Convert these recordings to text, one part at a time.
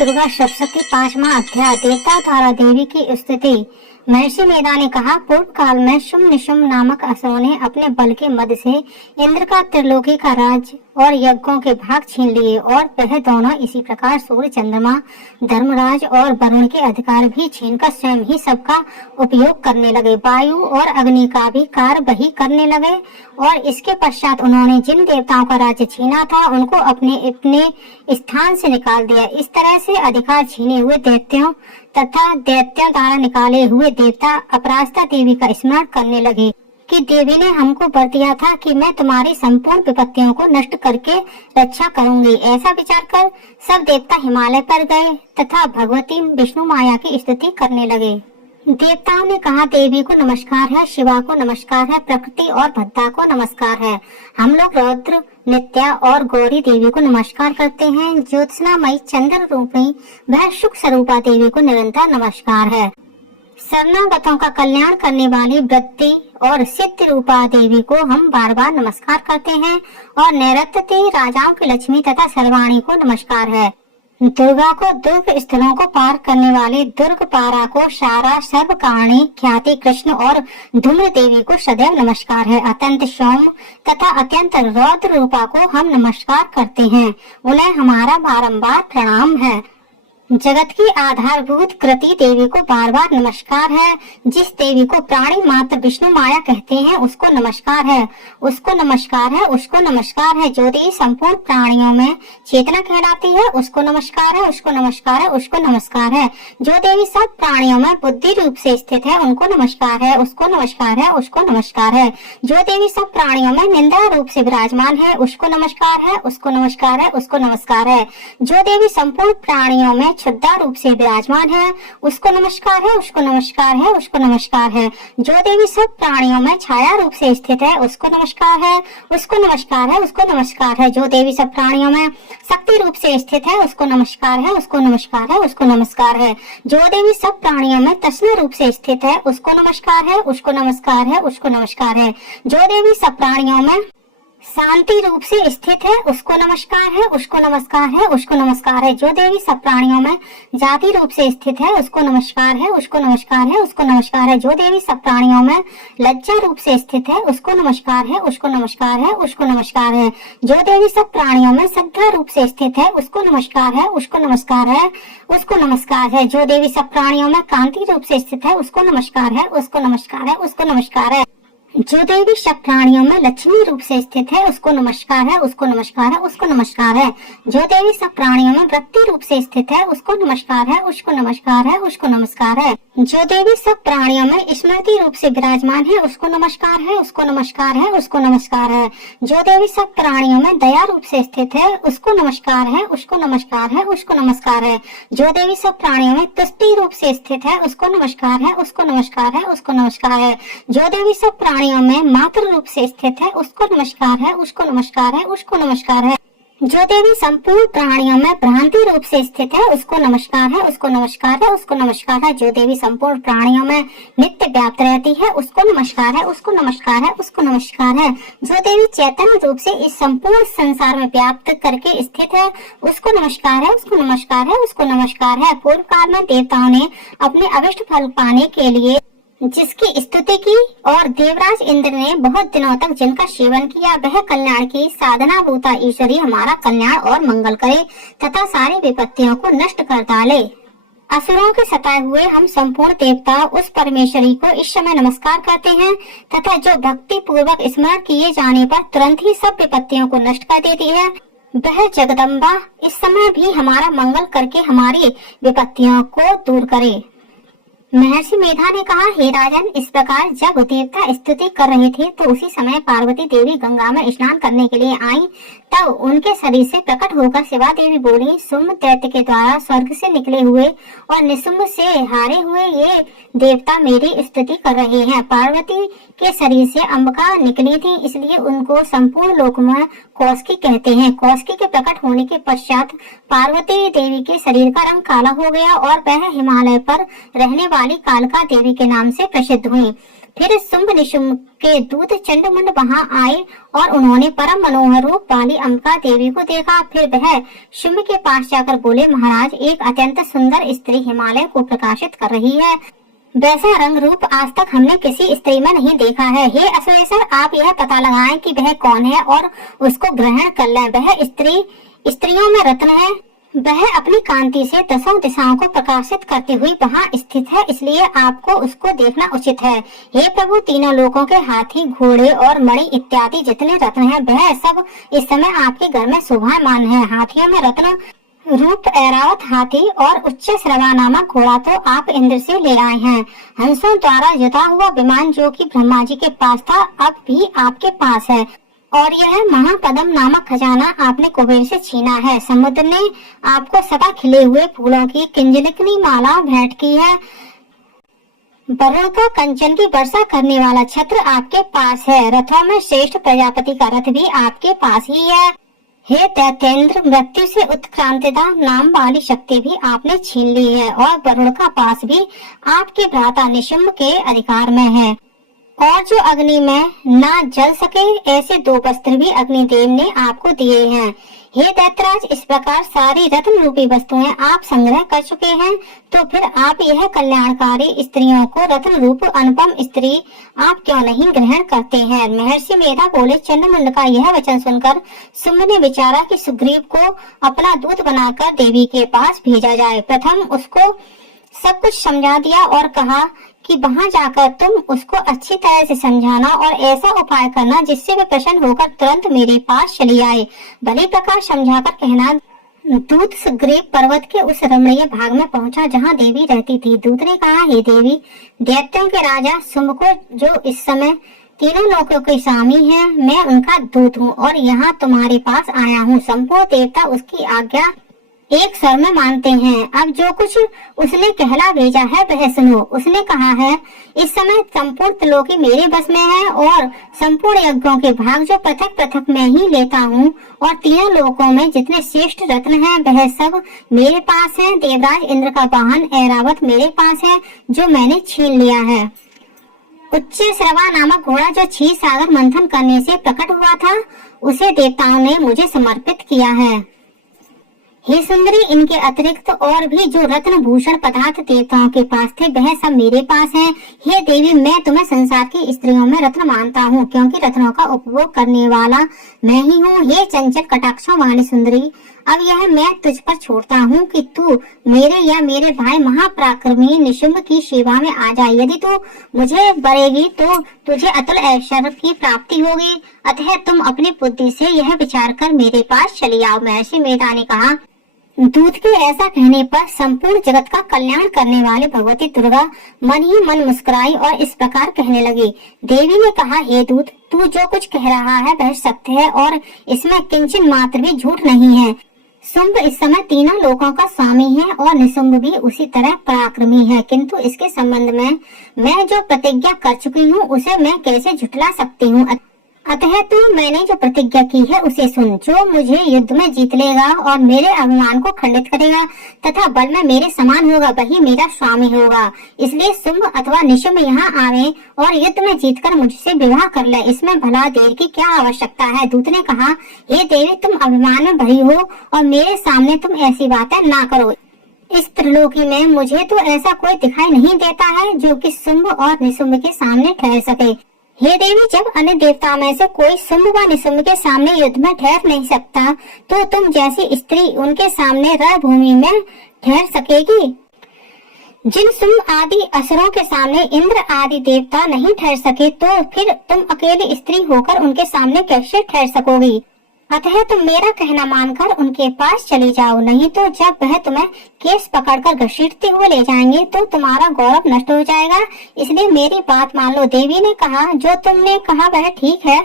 दुर्गा सप्तशती 5वां अध्याय। देवता द्वारा देवी की स्तुति। महर्षि मेधा ने कहा, पूर्व काल में शुम्भ निशुम्भ नामक असुरों ने अपने बल के मद से इंद्र का त्रिलोकी का राज और यज्ञों के भाग छीन लिए और वह दोनों इसी प्रकार सूर्य, चंद्रमा, धर्मराज और वरुण के अधिकार भी छीनकर स्वयं ही सबका उपयोग करने लगे। वायु और अग्नि का भी कार्य वही करने लगे और इसके पश्चात उन्होंने जिन देवताओं का राज्य छीना था उनको अपने अपने स्थान से निकाल दिया। इस तरह से अधिकार छीने हुए दैत्यों तथा दैत्यों द्वारा निकाले हुए देवता अपराजिता देवी का स्मरण करने लगे कि देवी ने हमको वर दिया था कि मैं तुम्हारी संपूर्ण विपत्तियों को नष्ट करके रक्षा करूंगी। ऐसा विचार कर सब देवता हिमालय पर गए तथा भगवती विष्णु माया की स्तुति करने लगे। देवताओं ने कहा, देवी को नमस्कार है, शिवा को नमस्कार है, प्रकृति और भद्दा को नमस्कार है। हम लोग रौद्र, नित्या और गौरी देवी को नमस्कार करते हैं। ज्योत्सनामयी चंद्र रूपी वह सुख स्वरूपा देवी को निरंतर नमस्कार है। शरणागतों का कल्याण करने वाली वृद्धि और सिद्ध रूपा देवी को हम बार बार नमस्कार करते हैं और नैरत्यती राजाओं की लक्ष्मी तथा सर्वाणी को नमस्कार है। दुर्गा को दुर्ग स्थलों को पार करने वाले दुर्ग पारा को शारा, सर्वकारणी, ख्याति, कृष्ण और धूम्र देवी को सदैव नमस्कार है। अत्यंत सौम्य तथा अत्यंत रौद्र रूपा को हम नमस्कार करते हैं, उन्हें हमारा बारंबार प्रणाम है। जगत की आधारभूत कृति देवी को बार बार नमस्कार है। जिस देवी को प्राणी मात्र विष्णु माया कहते हैं उसको नमस्कार है, उसको नमस्कार है, उसको नमस्कार है। जो देवी संपूर्ण प्राणियों में चेतना कहलाती है उसको नमस्कार है, उसको नमस्कार है, उसको नमस्कार है। जो देवी सब प्राणियों में बुद्धि रूप से स्थित है उनको नमस्कार है, उसको नमस्कार है, उसको नमस्कार है। जो देवी सब प्राणियों में निंदा रूप से विराजमान है उसको नमस्कार है, उसको नमस्कार है, उसको नमस्कार है। जो देवी संपूर्ण प्राणियों में श्रद्धा रूप से विराजमान है उसको नमस्कार है, उसको नमस्कार है, उसको नमस्कार है। जो देवी सब प्राणियों में छाया रूप से स्थित है उसको नमस्कार है, उसको नमस्कार है, उसको नमस्कार है। जो देवी सब प्राणियों में शक्ति रूप से स्थित है उसको नमस्कार है, उसको नमस्कार है, उसको नमस्कार है। जो देवी सब प्राणियों में तृष्णा रूप से स्थित है उसको नमस्कार है, उसको नमस्कार है, उसको नमस्कार है। जो देवी सब प्राणियों में शांति रूप से स्थित है उसको नमस्कार है, उसको नमस्कार है, उसको नमस्कार है। जो देवी सब प्राणियों में जाति रूप से स्थित है उसको नमस्कार है, उसको नमस्कार है, उसको नमस्कार है। जो देवी सब प्राणियों में लज्जा रूप से स्थित है उसको नमस्कार है, उसको नमस्कार है, उसको नमस्कार है। जो देवी सब प्राणियों में श्रद्धा रूप से स्थित है उसको नमस्कार है, उसको नमस्कार है, उसको नमस्कार है। जो देवी सब प्राणियों में कांति रूप से स्थित है उसको नमस्कार है, उसको नमस्कार है, उसको नमस्कार है। जो देवी सब प्राणियों में लक्ष्मी रूप से स्थित है उसको नमस्कार है, उसको नमस्कार है, उसको नमस्कार है। जो देवी सब प्राणियों में वृत्ति रूप से स्थित है उसको नमस्कार है, उसको नमस्कार है, उसको नमस्कार है। जो देवी सब प्राणियों में स्मृति रूप से विराजमान है उसको नमस्कार है, उसको नमस्कार है, उसको नमस्कार है। जो देवी सब प्राणियों में दया रूप से स्थित है उसको नमस्कार है, उसको नमस्कार है, उसको नमस्कार है। जो देवी सब प्राणियों में तुष्टि रूप से स्थित है उसको नमस्कार है, उसको नमस्कार है, उसको नमस्कार है। जो देवी सब प्राणियों में मात्र रूप से स्थित है उसको नमस्कार है, उसको नमस्कार है, उसको नमस्कार है। जो देवी संपूर्ण प्राणियों में भ्रांति रूप से स्थित है उसको नमस्कार है, उसको नमस्कार है, उसको नमस्कार है। जो देवी संपूर्ण प्राणियों में नित्य व्याप्त रहती है उसको नमस्कार है, उसको नमस्कार है, उसको नमस्कार है। जो देवी चैतन्य रूप से इस संपूर्ण संसार में व्याप्त करके स्थित है उसको नमस्कार है, उसको नमस्कार है, उसको नमस्कार है। पूर्व काल में देवताओं ने अपने अभिष्ट फल पाने के लिए जिसकी स्तुति की और देवराज इंद्र ने बहुत दिनों तक जिनका सेवन किया वह कल्याण की साधना भूता ईश्वरी हमारा कल्याण और मंगल करे तथा सारी विपत्तियों को नष्ट कर डाले। असुरों के सताए हुए हम संपूर्ण देवता उस परमेश्वरी को इस समय नमस्कार करते हैं तथा जो भक्ति पूर्वक स्मरण किए जाने पर तुरंत ही सब विपत्तियों को नष्ट कर देती है वह जगदम्बा इस समय भी हमारा मंगल करके हमारी विपत्तियों को दूर करे। महर्षि मेधा ने कहा, हे राजन, इस प्रकार जब देवता स्तुति कर रहे थे तो उसी समय पार्वती देवी गंगा में स्नान करने के लिए आई। तब उनके शरीर से प्रकट होकर शिवा देवी बोली, शुम्भ दैत्य के द्वारा स्वर्ग से निकले हुए और निशुम्भ से हारे हुए ये देवता मेरी स्तुति कर रहे हैं। पार्वती के शरीर से अंबिका निकली थी इसलिए उनको संपूर्ण लोक में कौशिकी कहते हैं। कौशिकी के प्रकट होने के पश्चात पार्वती देवी के शरीर का रंग काला हो गया और वह हिमालय पर रहने वाली कालका देवी के नाम से प्रसिद्ध हुई। फिर शुंभ निशुंभ के दूत चंडमुंड वहां आए और उन्होंने परम मनोहर रूप वाली अंबिका देवी को देखा। फिर वह शुंभ के पास जाकर बोले, महाराज, एक अत्यंत सुंदर स्त्री हिमालय को प्रकाशित कर रही है। वैसा रंग रूप आज तक हमने किसी स्त्री में नहीं देखा है। हे अश्वेश्वर, आप यह पता लगाएं कि वह कौन है और उसको ग्रहण कर लें। वह स्त्रियों में रत्न है। वह अपनी कांति से दसों दिशाओं को प्रकाशित करती हुई वहां स्थित है, इसलिए आपको उसको देखना उचित है। हे प्रभु, तीनों लोकों के हाथी, घोड़े और मणि इत्यादि जितने रत्न हैं, वह सब इस समय आपके घर में शोभायमान है। हाथियों में रत्न रूप ऐरावत हाथी और उच्च श्रवा नामक घोड़ा तो आप इंद्र से ले आए हैं। हंसों द्वारा जुता हुआ विमान जो कि ब्रह्मा जी के पास था, अब भी आपके पास है। और यह महापद्म नामक खजाना आपने कुबेर से छीना है। समुद्र ने आपको सदा खिले हुए फूलों की किंजलिकनी माला भेंट की है। वरुण का कंचन की वर्षा करने वाला छत्र आपके पास है। रथों में श्रेष्ठ प्रजापति का रथ भी आपके पास ही है। हे दैत्येंद्र, मृत्यु से उत्क्रांतिदा नाम वाली शक्ति भी आपने छीन ली है और वरुण का पास भी आपके भ्राता निशुंभ के अधिकार में है। और जो अग्नि में ना जल सके, ऐसे दो वस्त्र भी अग्निदेव ने आपको दिए हैं। हे दैत्यराज, इस प्रकार सारी रत्न रूपी वस्तुएं आप संग्रह कर चुके हैं, तो फिर आप यह कल्याणकारी स्त्रियों को रत्न रूप अनुपम स्त्री आप क्यों नहीं ग्रहण करते हैं? महर्षि मेधा बोले, चंडमुंड का यह वचन सुनकर शुंभ ने विचारा कि सुग्रीव को अपना दूत बनाकर देवी के पास भेजा जाए। प्रथम उसको सब कुछ समझा दिया और कहा कि वहां जाकर तुम उसको अच्छी तरह से समझाना और ऐसा उपाय करना जिससे वे प्रसन्न होकर तुरंत मेरे पास चली आए। भली प्रकार समझाकर कहना। दूत सुग्रीव पर्वत के उस रमणीय भाग में पहुंचा जहां देवी रहती थी। दूत ने कहा, हे देवी, दैत्यों के राजा शुंभ को, जो इस समय तीनों लोकों के स्वामी है, मैं उनका दूत हूँ और यहाँ तुम्हारे पास आया हूँ। संपूर्ण देवता उसकी आज्ञा एक स्वर में मानते हैं। अब जो कुछ उसने कहला भेजा है वह सुनो। उसने कहा है, इस समय संपूर्ण त्रिलोकी मेरे बस में है और संपूर्ण यज्ञों के भाग जो पृथक पृथक मैं ही लेता हूँ और तीनों लोकों में जितने श्रेष्ठ रत्न हैं वह सब मेरे पास है। देवराज इंद्र का वाहन ऐरावत मेरे पास है जो मैंने छीन लिया है। उच्च श्रवा नामक घोड़ा जो क्षीर सागर मंथन करने से प्रकट हुआ था, उसे देवताओं ने मुझे समर्पित किया है। हे सुंदरी, इनके अतिरिक्त और भी जो रत्न भूषण पदार्थ देवताओं के पास थे वह सब मेरे पास हैं। हे देवी, मैं तुम्हें संसार की स्त्रियों में रत्न मानता हूँ, क्योंकि रत्नों का उपभोग करने वाला मैं ही हूँ। हे चंचल कटाक्षों वाली सुंदरी, अब यह मैं तुझ पर छोड़ता हूँ कि तू मेरे या मेरे भाई महापराक्रमी निशुंभ की सेवा में आ जाए। यदि तू मुझे बरेगी तो तुझे अतुल ऐश्वर्य की प्राप्ति होगी। अतः तुम अपनी बुद्धि से यह विचार कर मेरे पास चली आओ। महर्षि मेधा ने कहा। दूत के ऐसा कहने पर संपूर्ण जगत का कल्याण करने वाले भगवती दुर्गा मन ही मन मुस्कुराई और इस प्रकार कहने लगी। देवी ने कहा, हे दूत, तू जो कुछ कह रहा है वह सत्य है और इसमें किंचन मात्र भी झूठ नहीं है। शुंभ इस समय तीनों लोकों का स्वामी है और निशुंभ भी उसी तरह पराक्रमी है, किंतु इसके संबंध में मैं जो प्रतिज्ञा कर चुकी हूँ उसे मैं कैसे झुठला सकती हूँ? अतः तू मैंने जो प्रतिज्ञा की है उसे सुन। जो मुझे युद्ध में जीत लेगा और मेरे अभिमान को खंडित करेगा तथा बल में मेरे समान होगा, वही मेरा स्वामी होगा। इसलिए शुंभ अथवा निशुंभ यहाँ आवे और युद्ध में जीतकर मुझसे विवाह कर ले, इसमें भला देर की क्या आवश्यकता है? दूत ने कहा, हे देवी, तुम अभिमान में भरी हो और मेरे सामने तुम ऐसी बातें ना करो। इस त्रिलोकी में मुझे तो ऐसा कोई दिखाई नहीं देता है जो कि शुंभ और निशुंभ के सामने ठहर सके। हे देवी, जब अन्य देवताओं में से कोई शुंभ व निशुंभ के सामने युद्ध में ठहर नहीं सकता, तो तुम जैसी स्त्री उनके सामने रणभूमि में ठहर सकेगी। जिन शुंभ आदि असुरों के सामने इंद्र आदि देवता नहीं ठहर सके, तो फिर तुम अकेली स्त्री होकर उनके सामने कैसे ठहर सकोगी? अतः तुम मेरा कहना मानकर उनके पास चली जाओ, नहीं तो जब वह तुम्हें केस पकड़कर घसीटते हुए ले जाएंगे तो तुम्हारा गौरव नष्ट हो जाएगा। इसलिए मेरी बात मान लो। देवी ने कहा, जो तुमने कहा वह ठीक है।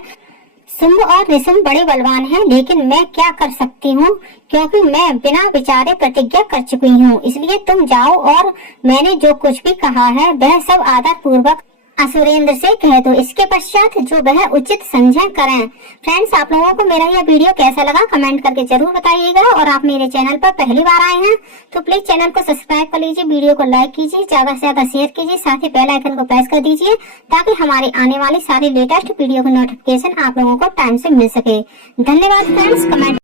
शुंभ और निशुंभ बड़े बलवान हैं, लेकिन मैं क्या कर सकती हूँ, क्योंकि मैं बिना विचारे प्रतिज्ञा कर चुकी हूँ। इसलिए तुम जाओ और मैंने जो कुछ भी कहा है वह सब आदर पूर्वक असुरेंद्र से कह दो। इसके पश्चात जो वह उचित समझे करें। फ्रेंड्स, आप लोगों को मेरा यह वीडियो कैसा लगा कमेंट करके जरूर बताइएगा, और आप मेरे चैनल पर पहली बार आए हैं तो प्लीज चैनल को सब्सक्राइब कर लीजिए, वीडियो को लाइक कीजिए, ज्यादा से ज्यादा शेयर कीजिए, साथ ही बेल आइकन को प्रेस कर दीजिए ताकि हमारी आने वाली सारी लेटेस्ट वीडियो की नोटिफिकेशन आप लोगों को टाइम से मिल सके। धन्यवाद फ्रेंड्स। कमेंट